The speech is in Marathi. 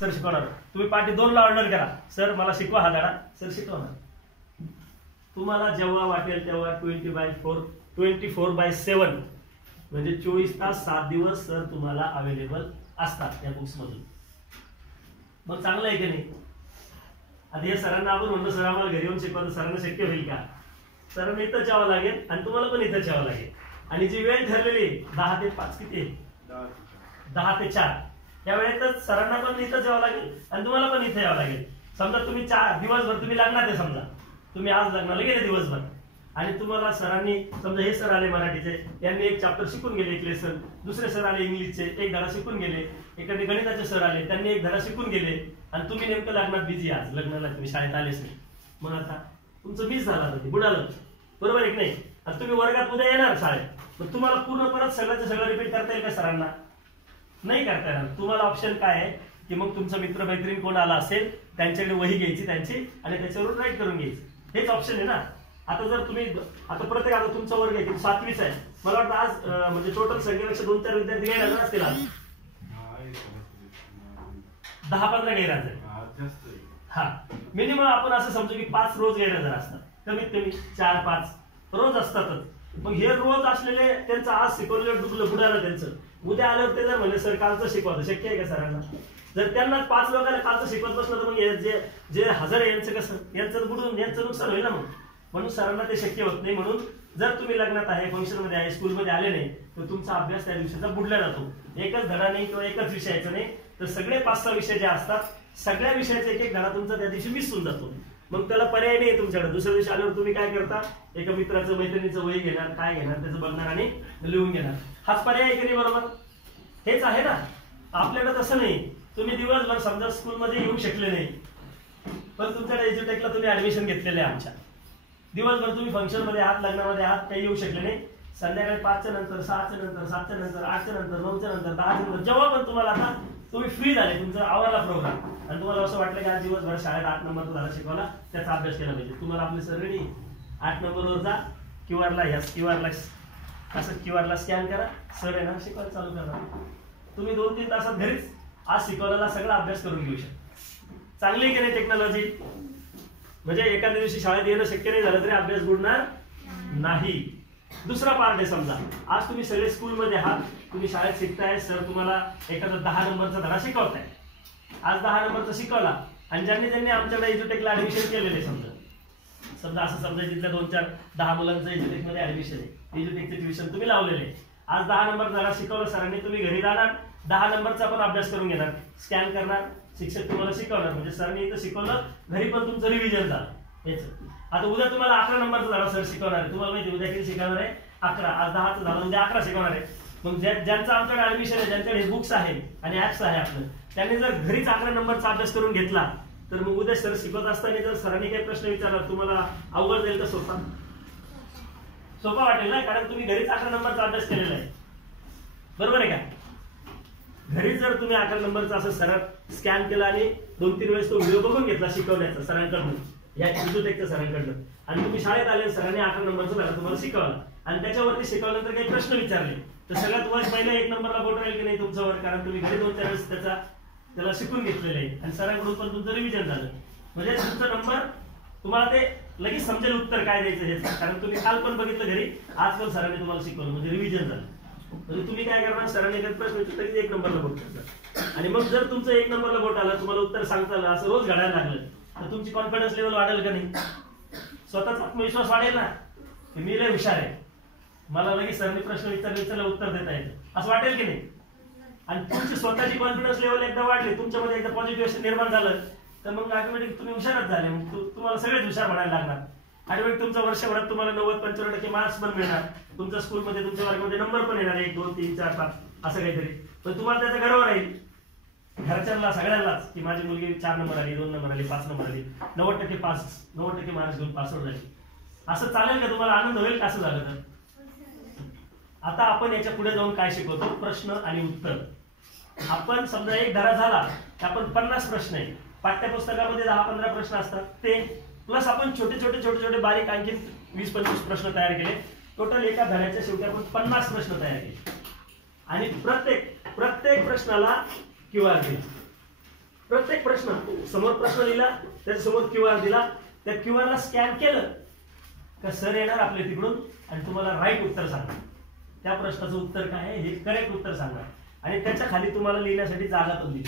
सर शिकवणार. तुम्ही पाठी 2ला ऑर्डर करा, सर मला शिकवा हा धडा, सर शिकवणार. तुम्हाला जेव्हा वाटेल तेव्हा 24/7 म्हणजे 24 तास 7 दिवस सर तुम्हाला अवेलेबल असतात या बुक्स मधून. मग चांगलं आहे की नाही? आता हे सरांना आपण म्हणतो सर आम्हाला घरी येऊन शिकवा, तर सरांना शक्य होईल का? सरांना इथंच यावं लागेल आणि तुम्हाला पण इथंच यावं लागेल. आणि जी वेळ ठरलेली 10 ते 5 किती आहे? 10 ते 4 या वेळेतच सरांना पण इथंच यावं लागेल आणि तुम्हाला पण इथे यावं लागेल. समजा तुम्ही 4 दिवसभर तुम्ही लागणार आहे, समजा तुम्ही आज लग्नाला गेले दिवसभर आणि तुम्हाला सरांनी समजा हे सर आले मराठीचे, यांनी एक चॅप्टर शिकून गेले, एक लेसन. दुसरे सर आले इंग्लिशचे, एक धडा शिकून गेले. एखादे गणिताचे सर आले, त्यांनी एक धडा शिकून गेले. आणि तुम्ही नेमकं लग्नात बिझी, आज लग्नाला तुम्ही शाळेत आलेच नाही. मग आता तुमचं मिस झालं, ते बुडालं, बरोबर आहे की नाही? आता तुम्ही वर्गात उद्या येणार शाळेत, मग तुम्हाला पूर्ण परत सगळं रिपीट करता येईल का सरांना? नाही करता येणार. तुम्हाला ऑप्शन काय आहे की मग तुमचा मित्र मैत्रीण कोण आला असेल त्यांच्याकडे वही घ्यायची त्यांची आणि त्याच्यावरून राईट करून घ्यायची. हेच ऑप्शन आहे ना. आता जर तुम्ही आता प्रत्येक आता तुमचा वर्ग आहे 7वीच आहे, मला वाटतं आज म्हणजे टोटल संख्येपेक्षा 2-4 विद्यार्थी गैरहजर असतील आज. 10-15 गैरहजर. हा मिनिमम आपण असं समजू की 5 रोज गैरहजर असतात, कमीत कमी 4-5 रोज असतातच. मग हे रोज असलेले त्यांचं आज शिकवलेलं डुबलं बुडालं त्यांचं, उद्या आल्यावर ते जर म्हणले सर कालचं शिकवतं, शक्य आहे का सरांना? जर त्यांना 5 लोकांना कालचं शिकवत बसलं तर मग जे हजर आहे यांचं कसं? यांचं बुडून यांचं नुकसान होईल ना. मग म्हणून सरांना ते शक्य होत नाही. म्हणून जर तुम्ही लग्नात आहे, फंक्शनमध्ये आहे, स्कूलमध्ये आले नाही, तर तुमचा अभ्यास त्या दिवसाचा बुडला जातो. एकच धडा नाही किंवा एकच विषयाचा नाही, तर सगळे 5-6 विषय जे असतात सगळ्या विषयाचा एक धडा तुमचा त्या दिवशी मिस होऊन जातो. मग त्याला पर्याय नाही तुमच्याकडे. दुसऱ्या दिवशी आल्यावर तुम्ही काय करता? एका मित्राचं मैत्रिणीचं वही घेणार, काय घेणार त्याचं बघणार आणि लिहून घेणार. हाच पर्याय आहे की नाही? बरोबर हेच आहे ना. आपल्याकडे तसं नाही. तुम्ही दिवसभर समजा स्कूलमध्ये येऊ शकले नाही, पण तुमच्याकडे एज्युटेकला तुम्ही ऍडमिशन घेतलेलं आहे आमच्या. दिवसभर तुम्ही फंक्शन मध्ये आहात, लग्नामध्ये आहात, काही येऊ शकले नाही. संध्याकाळी 5च्या नंतर, 6च्या नंतर, 7च्या नंतर, 8च्या नंतर, 9च्या नंतर, 10च्या नंतर, जेव्हा पण तुम्हाला आता तुम्ही फ्री झाले, तुमचा आवडला प्रोग्राम आणि तुम्हाला असं वाटलं की आज दिवसभर शाळेत 8 नंबरचा धडा शिकवला, त्याचा अभ्यास केला पाहिजे. तुम्हाला आपले सर रेडी 8 नंबरवर जा, क्यूआरला असं क्यूआरला स्कॅन करा, सर आहे ना शिकवायला चालू करा. तुम्ही 2-3 तासात घरीच आज शिकवलेला सगळा अभ्यास करून घेऊ शकता. चांगली की नाही टेक्नॉलॉजी? म्हणजे एखाद्या दिवशी शाळेत येणं शक्य नाही झालं तरी अभ्यास बुडणार नाही. दुसरा पार्ट आहे, समजा आज तुम्ही सगळे स्कूलमध्ये आहात, तुम्ही शाळेत शिकताय, सर तुम्हाला एखादा 10 नंबरचा धडा शिकवताय. आज 10 नंबरचा शिकवला आणि ज्यांनी आमच्याकडे एज्युटेकला ऍडमिशन केलेले, समजा असं समजा तिथल्या 2-4-10 मुलांचं एज्युटेकमध्ये ऍडमिशन आहे, एज्युटेकचे ट्युशन तुम्ही लावलेले. आज 10 नंबर धडा शिकवला सरांनी, तुम्ही घरी जाणार 10 नंबरचा पण अभ्यास करून घेणार, स्कॅन करणार, शिक्षक तुम्हाला शिकवणार. म्हणजे सरांनी इथं शिकवलं, घरी पण तुमचं रिव्हिजन झालं याचं. आता उद्या तुम्हाला 11 नंबरचा धडा सर शिकवणार आहे. तुम्हाला माहिती उद्या किती शिकवणार आहे? 11. आज 10चा झाला म्हणजे 11 शिकवणार आहे. मग ज्यांचं आमच्याकडे ऍडमिशन आहे, ज्यांच्याकडे बुक्स आहे आणि ऍप्स आहे आपलं, त्यांनी जर घरीच 11 नंबरचा अभ्यास करून घेतला तर मग उद्या सर शिकवत असताना जर सरांनी काही प्रश्न विचारला, तुम्हाला अवघड जाईल का सोपा वाटेल ना? कारण तुम्ही घरीच 11 नंबरचा अभ्यास केलेला आहे, बरोबर आहे का? घरी जर तुम्ही 11 नंबरचा असं सरळ स्कॅन केला आणि 2-3 वेळेस तो व्हिडिओ बघून घेतला शिकवण्याचा सरांकडून, या एज्युटेकच्या सरांकडून, आणि तुम्ही शाळेत आले, सरांनी 11 नंबरचा धडा तुम्हाला शिकवला आणि त्याच्यावरती शिकवल्यानंतर काही प्रश्न विचारले, तर सगळ्यात वर पहिले 1 नंबरला बोट राहील की नाही तुमच्यावर? कारण तुम्ही घरी 2-4 वेळेस त्याला शिकून घेतलेले आहे आणि सरांकडून पण तुमचं रिव्हिजन झालं. म्हणजे तुमचा नंबर तुम्हाला ते लगेच समजेल उत्तर काय द्यायचं हे, कारण तुम्ही काल पण बघितलं घरी, आज पण सरांनी तुम्हाला शिकवलं, म्हणजे रिव्हिजन झालं. म्हणजे तुम्ही काय करणार? सरांनी काही प्रश्न विचारला की 1 नंबरला बोट करता. आणि मग जर तुमचं 1 नंबरला बोट आलं, तुम्हाला उत्तर सांगता आलं, असं रोज घडायला लागलं, तर तुमची कॉन्फिडन्स लेवल वाढेल का नाही? स्वतःचा आत्मविश्वास वाढेल ना, की मी लय हुशार आहे, मला लगेच सरांनी प्रश्न विचारले चला उत्तर देता येतं, असं वाटेल की नाही? आणि तुमची स्वतःची कॉन्फिडन्स लेवल एकदा वाढली, तुमच्यामध्ये एकदा पॉझिटिव्ह निर्माण झालं, तर मग ऑटोमॅटिक तुम्ही हुशारच झाले. मग तुम्हाला सगळेच हुशार म्हणायला लागणार. ऑटोमॅटिक तुमच्या वर्षभरात तुम्हाला 90-95% मार्क्स पण मिळणार, तुमच्या स्कूलमध्ये तुमच्या वर्गामध्ये नंबर पण येणार 1, 2, 3, 4, 5 असं काहीतरी. पण तुम्हाला त्याचा गर्व राहील घरच्यांना सगळ्यांनाच की माझी मुलगी 4 नंबर आली, 2 नंबर आली, 5 नंबर आली, 90% पास, 90% मार्क्स घेऊन पासआउट झाली. असं चालेल का? तुम्हाला आनंद होईल का असं झालं तर? आता आपण याच्या पुढे जाऊन काय शिकवतो? प्रश्न आणि उत्तर. आपण समजा एक धडा झाला की आपण 50 प्रश्न आहे, पाठ्यपुस्तकामध्ये 10-15 प्रश्न असतात ते, प्लस आपण छोटे बारीक आणखी 20-25 प्रश्न तयार केले. टोटल एका धड्याच्या शेवटी आपण 50 प्रश्न तयार केले आणि प्रत्येक प्रश्नाला क्यूआर दिला. प्रत्येक प्रश्न समोर प्रश्न लिहिला, त्याच्या समोर QR दिला, त्या QR ला स्कॅन केलं का सर येणार आपल्या तिकडून आणि तुम्हाला राईट उत्तर सांगणार. त्या प्रश्नाचं उत्तर काय आहे हे करेक्ट उत्तर सांगणार आणि त्याच्या खाली तुम्हाला लिहिण्यासाठी जागा पण दिली.